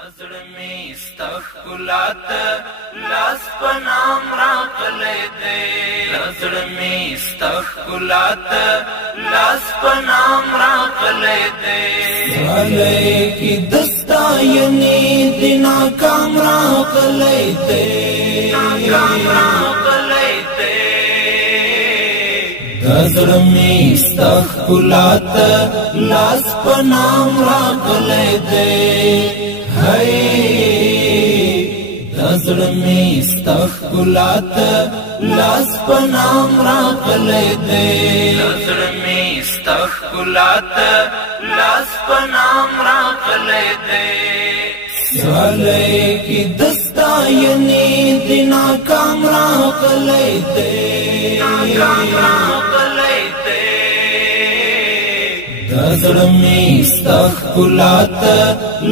زړه می استغفلات لاس پنام راغلی دی زړه می استغفلات لاس پنام راغلی دی والے کی دستا یعنی دنا کام راغلی دی ناکام راغلی دی زړه می استغفلات لاس پنام راغلی دی زړه می استغفلات لاس پنام راغلی دی زړه می استغفلات لاس پنام راغلی دی سوالے کی دستا یعنی دنا کام راغلی دی ناکام راغلی دی زړه می استغفلات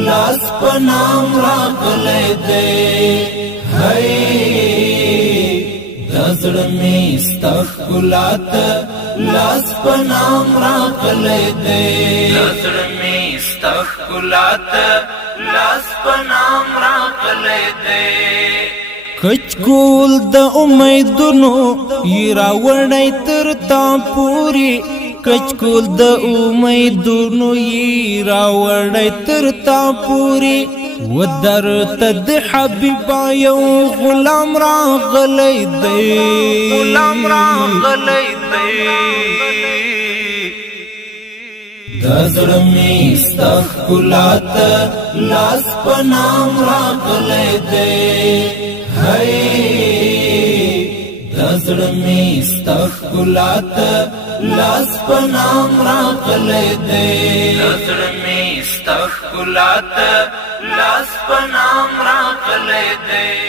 لاس پنام راغلی دی زړه می استغفلات لاس پنام راغلی دی زړه می استغفلات لاس پنام راغلی دی کچکول د امیدونو یرا وړی تر تا پوری کچکول د امیدونو یرا وړی تر تا پوری ودرت د حبیبا یو غلام راغلی دی غلام راغلی دی زړه می استغفلات لاس پنام راغلی دی زړه می استغفلات لاس پنام راغلی دی زړه می استغفلات لاس پنام راغلی دی